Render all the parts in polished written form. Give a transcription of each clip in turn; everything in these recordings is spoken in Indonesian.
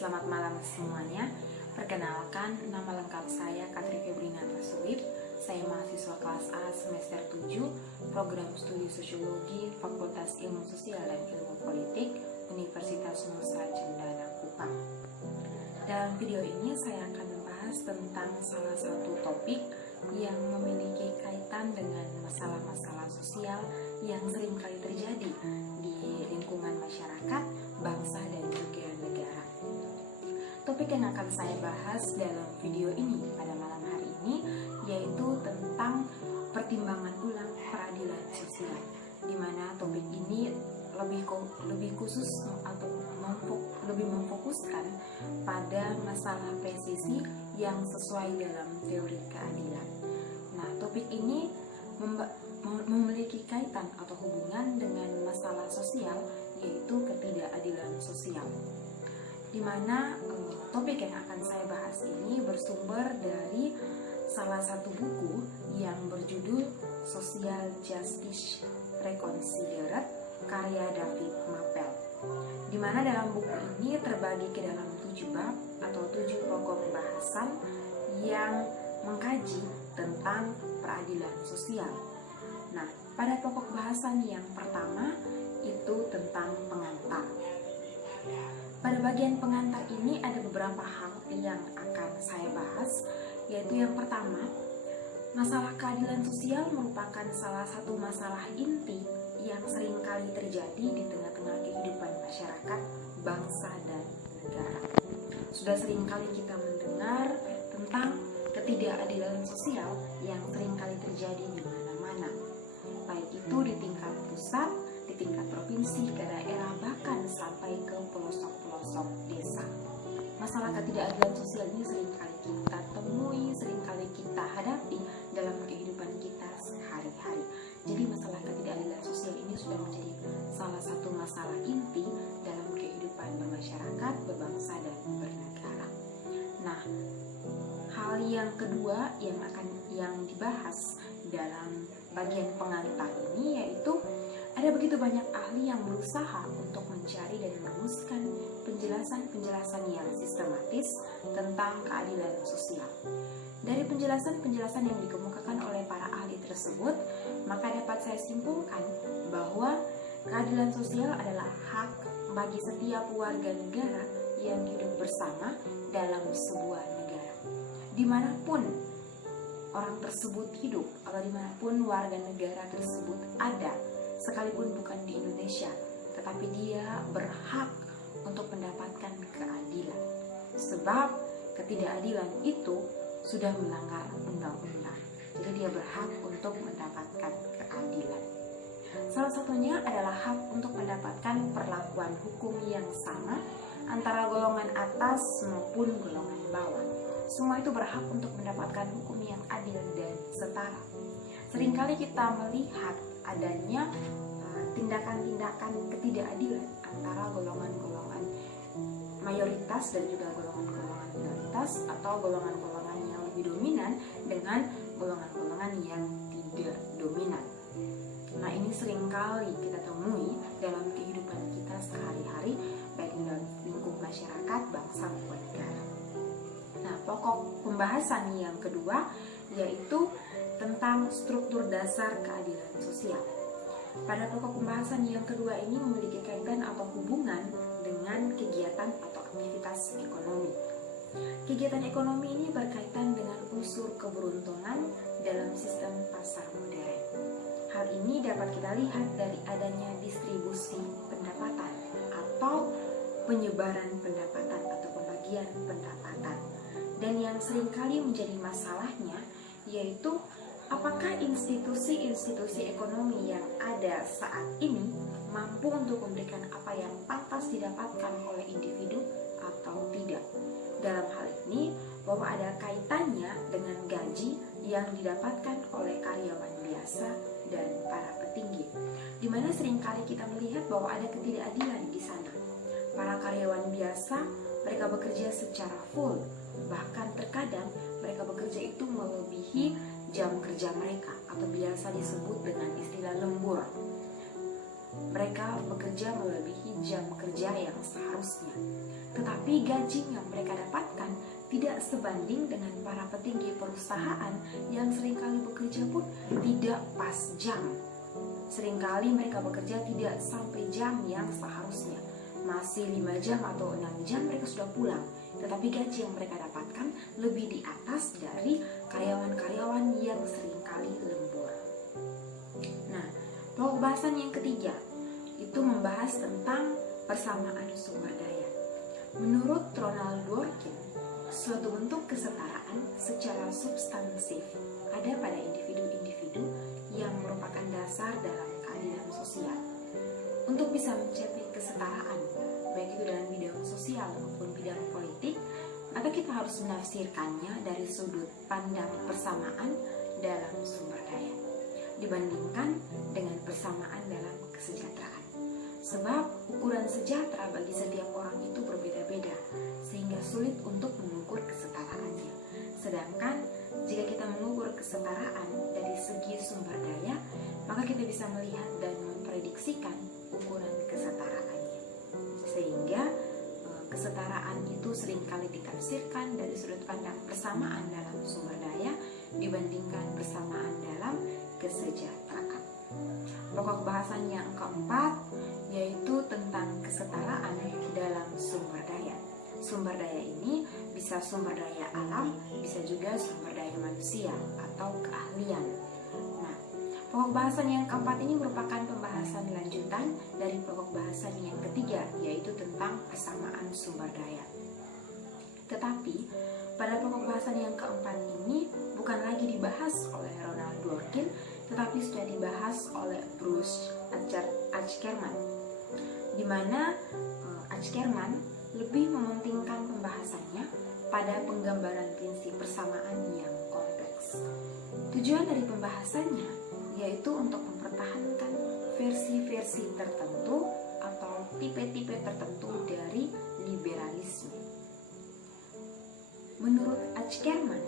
Selamat malam semuanya. Perkenalkan, nama lengkap saya Katri Febrina Taswib. Saya mahasiswa kelas A semester 7, program studi Sosiologi, Fakultas Ilmu Sosial dan Ilmu Politik, Universitas Nusa Cendana Kupang. Dalam video ini saya akan membahas tentang salah satu topik yang memiliki kaitan dengan masalah-masalah sosial yang sering kali terjadi di lingkungan masyarakat, bangsa, dan juga negara. Topik yang akan saya bahas dalam video ini pada malam hari ini yaitu tentang pertimbangan ulang peradilan sosial, di mana topik ini lebih khusus atau lebih memfokuskan pada masalah presisi yang sesuai dalam teori keadilan. Nah, topik ini memiliki kaitan atau hubungan dengan masalah sosial, yaitu ketidakadilan sosial, di mana topik yang akan saya bahas ini bersumber dari salah satu buku yang berjudul Social Justice Reconsidered karya David Mappel, di mana dalam buku ini terbagi ke dalam 7 bab atau 7 pokok pembahasan yang mengkaji tentang peradilan sosial. Nah, pada pokok bahasan yang pertama itu tentang pengantar. Pada bagian pengantar ini ada beberapa hal yang akan saya bahas, yaitu yang pertama, masalah keadilan sosial merupakan salah satu masalah inti yang seringkali terjadi di tengah-tengah kehidupan masyarakat, bangsa, dan negara. Sudah seringkali kita mendengar tentang ketidakadilan sosial yang seringkali terjadi di mana-mana, baik itu di tingkat pusat, di tingkat provinsi, ke daerah, bahkan sampai ke pelosok-pelosok desa. Masalah ketidakadilan sosial ini seringkali kita temui, seringkali kita hadapi dalam kehidupan kita sehari-hari. Jadi masalah ketidakadilan sosial ini sudah menjadi salah satu masalah inti dalam kehidupan bermasyarakat, berbangsa, dan bernegara. Nah, hal yang kedua yang dibahas dalam bagian pengantar ini yaitu ada begitu banyak ahli yang berusaha untuk mencari dan merumuskan penjelasan-penjelasan yang sistematis tentang keadilan sosial. Dari penjelasan-penjelasan yang dikemukakan oleh para ahli tersebut, maka dapat saya simpulkan bahwa keadilan sosial adalah hak bagi setiap warga negara yang hidup bersama dalam sebuah negara. Dimanapun orang tersebut hidup atau dimanapun warga negara tersebut ada, sekalipun bukan di Indonesia, tetapi dia berhak untuk mendapatkan keadilan. Sebab ketidakadilan itu sudah melanggar undang-undang. Jadi dia berhak untuk mendapatkan keadilan. Salah satunya adalah hak untuk mendapatkan perlakuan hukum yang sama antara golongan atas maupun golongan bawah. Semua itu berhak untuk mendapatkan hukum yang adil dan setara. Seringkali kita melihat adanya tindakan-tindakan ketidakadilan antara golongan-golongan mayoritas dan juga golongan-golongan minoritas, atau golongan-golongan yang lebih dominan dengan golongan-golongan yang tidak dominan. Nah, ini seringkali kita temui dalam kehidupan kita sehari-hari, baik dalam lingkup masyarakat, bangsa, maupun negara. Nah, pokok pembahasan yang kedua yaitu tentang struktur dasar keadilan sosial. Pada pokok pembahasan yang kedua ini memiliki kaitan atau hubungan dengan kegiatan atau aktivitas ekonomi. Kegiatan ekonomi ini berkaitan dengan unsur keberuntungan dalam sistem pasar modern. Hal ini dapat kita lihat dari adanya distribusi pendapatan atau penyebaran pendapatan atau pembagian pendapatan. Dan yang seringkali menjadi masalahnya yaitu apakah institusi-institusi ekonomi yang ada saat ini mampu untuk memberikan apa yang pantas didapatkan oleh individu atau tidak. Dalam hal ini, bahwa ada kaitannya dengan gaji yang didapatkan oleh karyawan biasa dan para petinggi, di mana seringkali kita melihat bahwa ada ketidakadilan di sana. Para karyawan biasa, mereka bekerja secara full, bahkan terkadang mereka bekerja itu melebihi jam kerja mereka atau biasa disebut dengan istilah lembur. Mereka bekerja melebihi jam kerja yang seharusnya. tetapi gaji yang mereka dapatkan tidak sebanding dengan para petinggi perusahaan yang seringkali bekerja pun tidak pas jam. Seringkali mereka bekerja tidak sampai jam yang seharusnya. Masih 5 jam atau 6 jam mereka sudah pulang. Tetapi gaji yang mereka dapatkan lebih di atas dari karyawan-karyawan yang seringkali lembur. Nah, pokok bahasan yang ketiga itu membahas tentang persamaan sumber daya. Menurut Ronald Dworkin, suatu bentuk kesetaraan secara substansif ada pada individu-individu yang merupakan dasar dalam keadilan sosial. Untuk bisa mencapai kesetaraan, baik itu dalam bidang sosial maupun bidang politik, maka kita harus menafsirkannya dari sudut pandang persamaan dalam sumber daya dibandingkan dengan persamaan dalam kesejahteraan. Sebab ukuran sejahtera bagi setiap orang itu berbeda-beda, sehingga sulit untuk mengukur kesetaraannya. Sedangkan jika kita mengukur kesetaraan dari segi sumber daya, maka kita bisa melihat dan memprediksikan ukuran kesetaraannya. Sehingga kesetaraan itu seringkali ditafsirkan dari sudut pandang persamaan dalam sumber daya dibandingkan persamaan dalam kesejahteraan. Pokok bahasan yang keempat yaitu tentang kesetaraan dalam sumber daya. Sumber daya ini bisa sumber daya alam, bisa juga sumber daya manusia atau keahlian. Nah, pokok bahasan yang keempat ini merupakan pembahasan lanjutan dari pokok bahasan yang ketiga, yaitu tentang persamaan sumber daya. Tetapi, pada pokok bahasan yang keempat ini bukan lagi dibahas oleh Ronald Dworkin, tetapi sudah dibahas oleh Bruce Ackerman, di mana Ackerman lebih mementingkan pembahasannya pada penggambaran prinsip persamaan yang kompleks. Tujuan dari pembahasannya yaitu untuk mempertahankan versi-versi tertentu atau tipe-tipe tertentu dari liberalisme. Menurut Ackerman,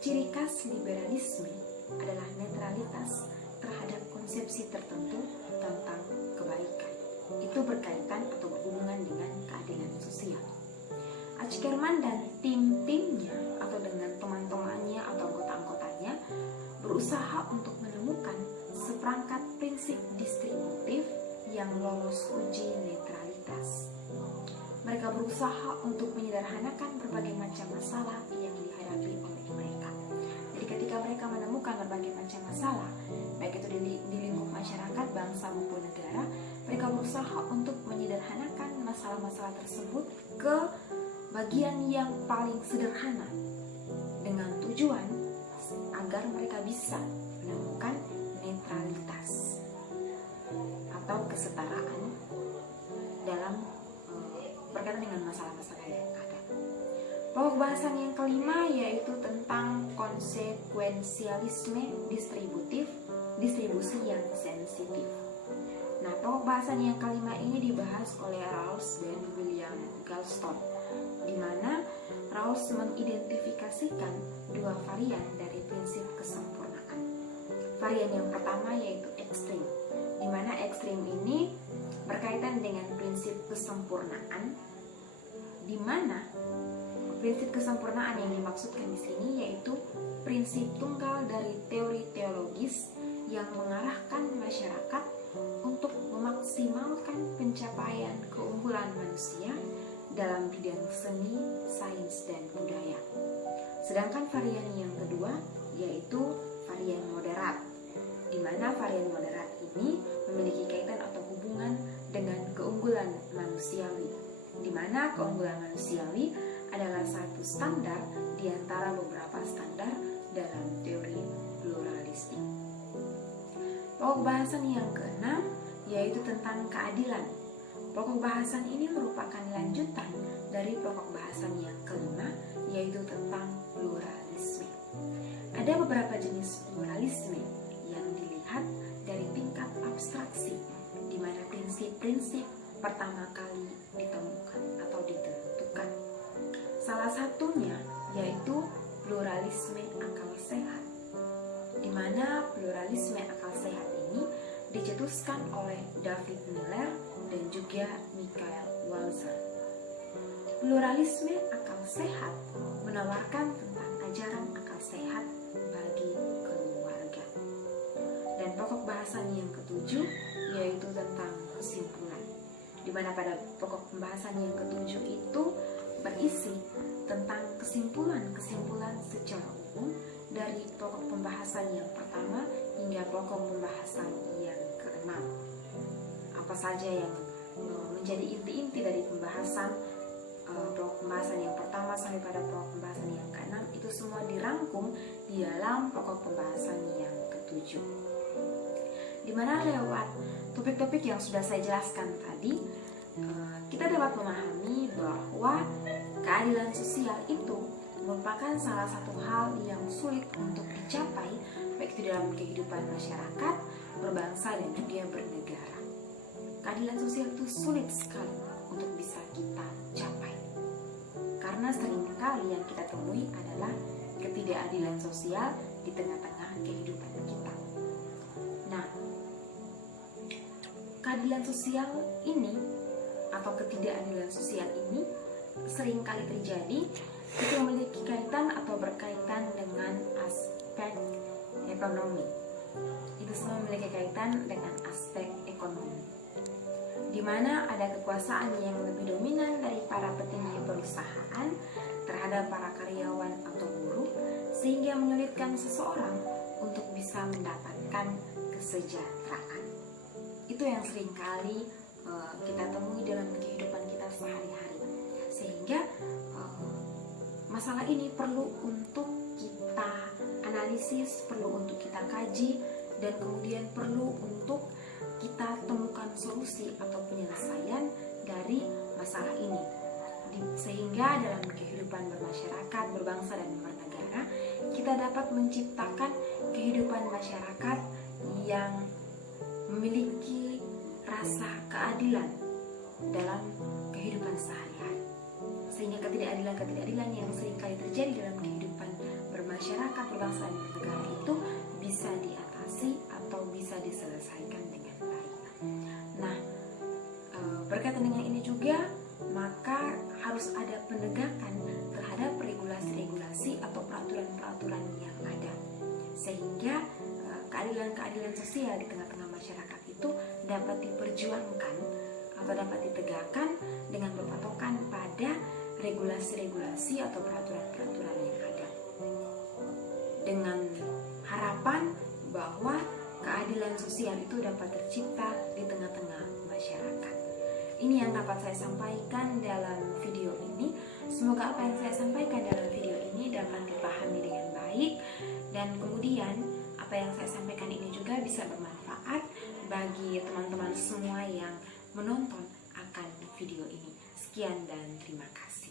ciri khas liberalisme adalah netralitas terhadap konsepsi tertentu tentang kebaikan. Itu berkaitan atau berhubungan dengan keadilan sosial. Ackerman dan tim-timnya atau dengan teman-temannya atau anggota-anggotanya berusaha untuk menemukan seperangkat prinsip distributif yang lolos uji netralitas. Mereka berusaha untuk menyederhanakan berbagai macam masalah yang dihadapi oleh mereka. Jadi ketika mereka menemukan berbagai macam masalah, baik itu di lingkup masyarakat, bangsa maupun negara, mereka berusaha untuk menyederhanakan masalah-masalah tersebut ke bagian yang paling sederhana dengan tujuan agar mereka bisa menemukan netralitas atau kesetaraan dalam berkaitan dengan masalah-masalah yang ada. Pokok bahasan yang kelima yaitu tentang konsekuensialisme distribusi yang sensitif. Nah, pokok bahasan yang kelima ini dibahas oleh Rawls dan William Galston, di mana Rawls mengidentifikasikan dua varian dari prinsip kesempurnaan. Varian yang pertama yaitu ekstrim, di mana ekstrim ini berkaitan dengan prinsip kesempurnaan, di mana prinsip kesempurnaan yang dimaksudkan di sini yaitu prinsip tunggal dari teori teologis yang mengarahkan masyarakat untuk memaksimalkan pencapaian keunggulan manusia dalam bidang seni, sains, dan budaya. Sedangkan varian yang kedua yaitu varian moderat, di mana varian moderat ini memiliki kaitan atau hubungan dengan keunggulan manusiawi, di mana keunggulan manusiawi adalah satu standar di antara beberapa standar dalam teori pluralistik. Pokok bahasan yang keenam yaitu tentang keadilan. Pokok bahasan ini merupakan lanjutan dari pokok bahasan yang kelima yaitu tentang pluralisme. Ada beberapa jenis pluralisme yang dilihat dari tingkat abstraksi, di mana prinsip-prinsip pertama kali ditemukan atau ditentukan. Salah satunya yaitu pluralisme akal sehat, di mana pluralisme akal sehat ini dicetuskan oleh David Miller dan juga Michael Walzer. Pluralisme akal sehat menawarkan tentang ajaran akal sehat bagi keluarga. Dan pokok bahasan yang ketujuh yaitu tentang kesimpulan, di mana pada pokok pembahasan yang ketujuh itu berisi tentang kesimpulan-kesimpulan secara umum dari pokok pembahasan yang pertama hingga pokok pembahasan yang keenam. Apa saja yang menjadi inti-inti dari pembahasan pokok pembahasan yang pertama sampai pada pokok pembahasan yang keenam itu semua dirangkum di dalam pokok pembahasan yang ketujuh. Dimana lewat topik-topik yang sudah saya jelaskan tadi, kita dapat memahami bahwa keadilan sosial itu merupakan salah satu hal yang sulit untuk dicapai, baik itu dalam kehidupan masyarakat, berbangsa, dan juga bernegara. Keadilan sosial itu sulit sekali untuk bisa kita capai, karena seringkali yang kita temui adalah ketidakadilan sosial di tengah-tengah kehidupan kita. Nah, keadilan sosial ini atau ketidakadilan sosial ini seringkali terjadi itu memiliki kaitan atau berkaitan dengan aspek ekonomi. Itu semua memiliki kaitan dengan aspek ekonomi, di mana ada kekuasaan yang lebih dominan dari para petinggi perusahaan terhadap para karyawan atau buruh, sehingga menyulitkan seseorang untuk bisa mendapatkan kesejahteraan. Itu yang seringkali kita temui dalam kehidupan kita sehari-hari, sehingga masalah ini perlu untuk kita analisis, perlu untuk kita kaji, dan kemudian perlu untuk kita temukan solusi atau penyelesaian dari masalah ini, sehingga dalam kehidupan bermasyarakat, berbangsa, dan bernegara kita dapat menciptakan kehidupan masyarakat yang memiliki rasa keadilan dalam kehidupan sehari-hari, sehingga ketidakadilan yang seringkali terjadi dalam kehidupan bermasyarakat, berbangsa, dan bernegara itu bisa diatasi atau bisa diselesaikan dengan baik. Nah, berkaitan dengan ini juga, maka harus ada penegakan terhadap regulasi-regulasi atau peraturan-peraturan yang ada, sehingga keadilan-keadilan sosial di tengah-tengah masyarakat itu dapat diperjuangkan atau dapat ditegakkan dengan berpatokan pada regulasi-regulasi atau peraturan-peraturan yang ada, dengan harapan bahwa keadilan sosial itu dapat tercipta di tengah-tengah masyarakat. Ini yang dapat saya sampaikan dalam video ini. Semoga apa yang saya sampaikan dalam video ini dapat dipahami dengan baik, dan kemudian apa yang saya sampaikan ini juga bisa bermanfaat bagi teman-teman semua yang menonton akan video ini. Sekian dan terima kasih.